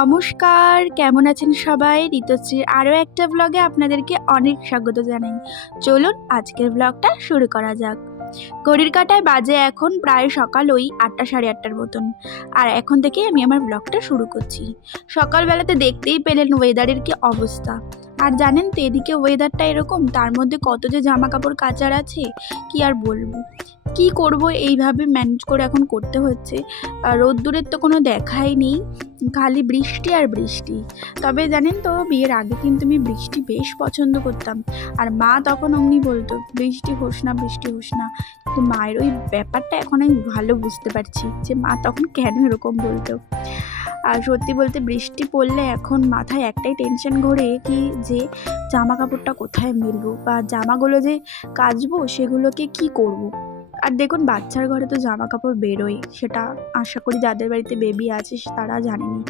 নমস্কার, কেমন আছেন সবাই? ঋতুশ্রীর আরও একটা ব্লগে আপনাদেরকে অনেক স্বাগত জানাই। চলুন আজকের ব্লগটা শুরু করা যাক। ঘড়ির কাটায় বাজে এখন প্রায় সকাল ওই আটটা সাড়ে আটটার মতন। আর এখন থেকে আমি আমার ব্লগটা শুরু করছি। সকালবেলাতে দেখতেই পেলেন ওয়েদারের কি অবস্থা। আর জানেন তো এদিকে ওয়েদারটা এরকম, তার মধ্যে কত যে জামা কাপড় কাচার আছে, কি আর বলব? কি করব এইভাবে ম্যানেজ করে এখন করতে হচ্ছে। রোদ্দুরের তো কোনো দেখাই নেই, খালি বৃষ্টি আর বৃষ্টি। তবে জানেন তো, বিয়ের আগে কিন্তু আমি বৃষ্টি বেশ পছন্দ করতাম। আর মা তখন অমনি বলতো, বৃষ্টি হোস না, বৃষ্টি হোস না। কিন্তু মায়ের ওই ব্যাপারটা এখন আমি ভালো বুঝতে পারছি যে মা তখন কেন এরকম বলতো? আর সত্যি বলতে বৃষ্টি পড়লে এখন মাথায় একটাই টেনশন ঘোরে কি যে জামা কাপড়টা কোথায় মিলবো বা জামাগুলো যে কাচবো সেগুলোকে কি করব। আর দেখুন, বাচ্চার ঘরে তো জামা কাপড় বেরোয় সেটা আশা করি যাদের বাড়িতে বেবি আছে তারা জানেনি।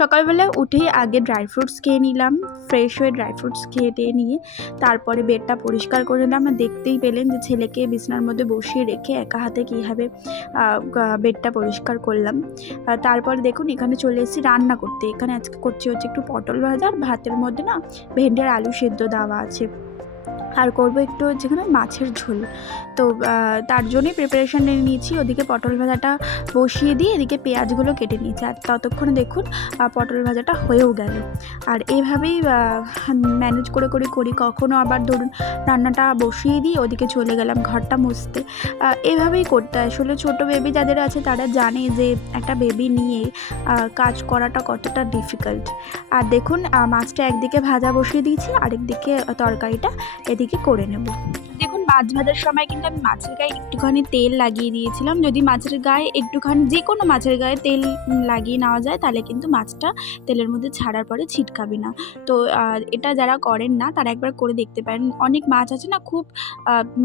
সকালবেলা উঠেই আগে ড্রাই ফ্রুটস খেয়ে নিলাম ফ্রেশ হয়ে ড্রাই ফ্রুটস খেয়ে টেয়ে নিয়ে তারপরে বেডটা পরিষ্কার করে নিলাম। আর দেখতেই পেলেন যে ছেলেকে বিছনার মধ্যে বসিয়ে রেখে একা হাতে কীভাবে বেডটা পরিষ্কার করলাম। তারপরে দেখুন, এখানে চলে এসেছি রান্না করতে। এখানে আজকে করছি হচ্ছে একটু পটল ভাজা আর ভাতের মধ্যে না ভেন্ডি আর আলু সেদ্ধ দেওয়া আছে। আর করব একটু যেখানে মাছের ঝোল। তো তার জন্যই প্রিপারেশান নিয়ে নিয়েছি। ওদিকে পটল ভাজাটা বসিয়ে দিয়ে এদিকে পেঁয়াজগুলো কেটে নিয়েছি। আর ততক্ষণে দেখুন পটল ভাজাটা হয়েও গেল। আর এইভাবেই ম্যানেজ করে করে, করি। কখনও আবার ধরুন রান্নাটা বসিয়ে দিয়ে ওদিকে চলে গেলাম ঘরটা মুছতে। এভাবেই করতে হয়। আসলে ছোটো বেবি যাদের আছে, তারা জানে যে একটা বেবি নিয়ে কাজ করাটা কতটা ডিফিকাল্ট আর দেখুন মাছটা একদিকে ভাজা বসিয়ে দিয়েছি, আরেকদিকে তরকারিটা এদিকে করে নেব। মাছ ভাজার সময় কিন্তু আমি মাছের গায়ে একটুখানি তেল লাগিয়ে দিয়েছিলাম। যদি মাছের গায়ে একটুখানি যে কোনো মাছের গায়ে তেল লাগিয়ে নেওয়া যায়, তাহলে কিন্তু মাছটা তেলের মধ্যে ছাড়ার পরে ছিটকাবে না। তো এটা যারা করেন না, তারা একবার করে দেখতে পারেন। অনেক মাছ আছে না, খুব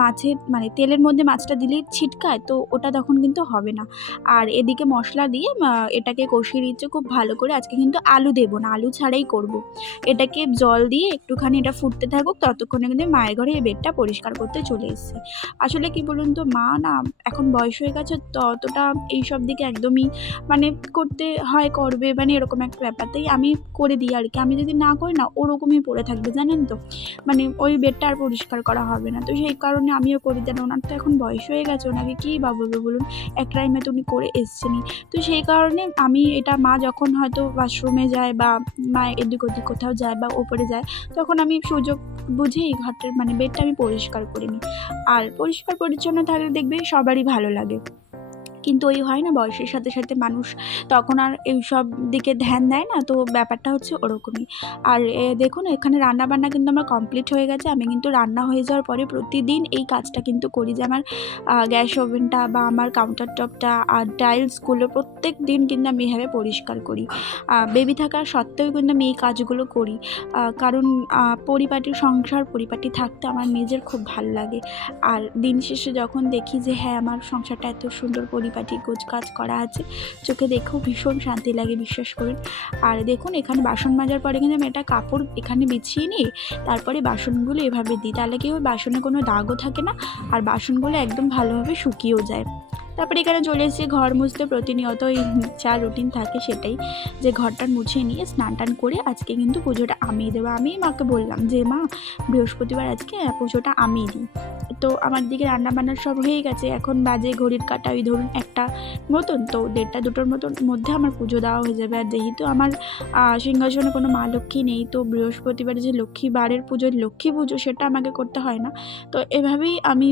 মাছের মানে তেলের মধ্যে মাছটা দিলেই ছিটকায়, তো ওটা তখন কিন্তু হবে না। আর এদিকে মশলা দিয়ে এটাকে কষিয়ে নিচ্ছে খুব ভালো করে। আজকে কিন্তু আলু দেবো না, আলু ছাড়াই করব। এটাকে জল দিয়ে একটুখানি এটা ফুটতে থাকুক, ততক্ষণে কিন্তু মায়ের ঘরে এই বেডটা পরিষ্কার করতে চলে এসেছি আসলে কি বলুন তো, মা না এখন বয়স হয়ে গেছে, তো অতটা এইসব দিকে একদমই মানে করতে হয়, করবে মানে এরকম একটা ব্যাপার। তাই আমি করে দিই আর কি। আমি যদি না করি না, ওরকমই পড়ে থাকবে, জানেন তো? মানে ওই বেডটা আর পরিষ্কার করা হবে না। তো সেই কারণে আমিও করি দেন ওনার তো এখন বয়স হয়ে গেছে, ওনাকে কী বা বলব বলুন? এক টাইমে তো উনি করে এসছেনই। তো সেই কারণে আমি এটা মা যখন হয়তো ওয়াশরুমে যায় বা মা এদিক ওদিক কোথাও যায় বা ওপরে যায়, তখন আমি সুযোগ বুঝে এই ঘরটার মানে বেডটা আমি পরিষ্কার করে নিই আর পরিষ্কার পরিচ্ছন্ন থাকলে দেখবে সবারই ভালো লাগে। কিন্তু ওই হয় না, বয়সের সাথে সাথে মানুষ তখন আর এইসব দিকে ধ্যান দেয় না, তো ব্যাপারটা হচ্ছে ওরকমই। আর দেখুন, এখানে রান্না বান্না কিন্তু আমার কমপ্লিট হয়ে গেছে, আমি কিন্তু রান্না হয়ে যাওয়ার পরে প্রতিদিন এই কাজটা কিন্তু করি যে আমার গ্যাস ওভেনটা বা আমার কাউন্টার টপটা আর টাইলসগুলো প্রত্যেক দিন কিন্তু আমি এভাবে পরিষ্কার করি। বেবি থাকা সত্ত্বেও কিন্তু আমি এই কাজগুলো করি। কারণ পরিপাটি, সংসার পরিপাটি থাকতে আমার নিজের খুব ভালো লাগে। আর দিন শেষে যখন দেখি যে হ্যাঁ আমার সংসারটা এত সুন্দর পরিপাটি গোছ কাজ করা আছে। চোখে দেখেও ভীষণ শান্তি লাগে, বিশ্বাস করুন। আর দেখুন, এখানে বাসন মাজার পরে কিন্তু আমি একটা কাপড় এখানে বিছিয়ে নিই তারপরে বাসনগুলো এভাবে দিই। তাহলে কি বাসনে কোনো দাগও থাকে না, আর বাসনগুলো একদম ভালোভাবে শুকিয়েও যায়। তারপরে এখানে চলে এসেছি, ঘর মুছতে প্রতিনিয়ত যা রুটিন থাকে সেটাই। যে ঘরটা মুছে নিয়ে স্নান টান করে আজকে কিন্তু পুজোটা আমিই দেবো। আমি মাকে বললাম যে, মা, বৃহস্পতিবার আজকে পুজোটা আমিই দিই। তো আমার দিকে রান্না বান্নার সব হয়ে গেছে। এখন বাজে ঘড়ির কাটা, ওই ধরুন একটা মতন। তো দেড়টা দুটোর মতন মধ্যে আমার পুজো দেওয়া হয়ে যাবে। আর যেহেতু আমার সিংহাসনে কোনো মা লক্ষ্মী নেই, তো বৃহস্পতিবার যে লক্ষ্মী, বারের পুজো লক্ষ্মী পুজো সেটা আমাকে করতে হয় না। তো এভাবেই আমি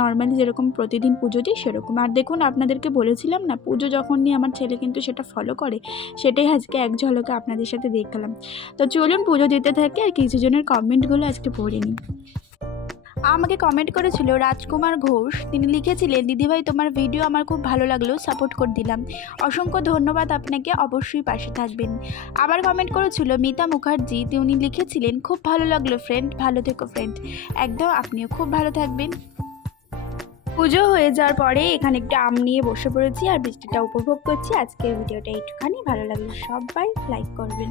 নর্মালি যেরকম প্রতিদিন পুজো দিই সেরকম। আর দেখুন আপনাদেরকে বলেছিলাম না, পুজো যখন নিয়ে আমার ছেলে কিন্তু সেটা ফলো করে, সেটাই আজকে এক ঝলকে আপনাদের সাথে দেখলাম। তো চলুন পুজো দিতে থাকে আর কিছু জনের কমেন্টগুলো আজকে পড়ে নিই। আমাকে কমেন্ট করেছিল রাজকুমার ঘোষ, তিনি লিখেছিলেন, দিদিভাই, তোমার ভিডিও আমার খুব ভালো লাগল সাপোর্ট করে দিলাম। অসংখ্য ধন্যবাদ আপনাকে, অবশ্যই পাশে থাকবেন। আবার কমেন্ট করেছিল মিতা মুখার্জি, তিনি লিখেছিলেন, খুব ভালো লাগল ফ্রেন্ড ভালো থেকো ফ্রেন্ড একদম আপনিও খুব ভালো থাকবেন। পুজো হয়ে যাওয়ার পরে এখানে একটু আম নিয়ে বসে পড়েছি আর বৃষ্টিটা উপভোগ করছি। আজকের ভিডিওটা একটুখানি ভালো লাগলে সবাই লাইক করবেন।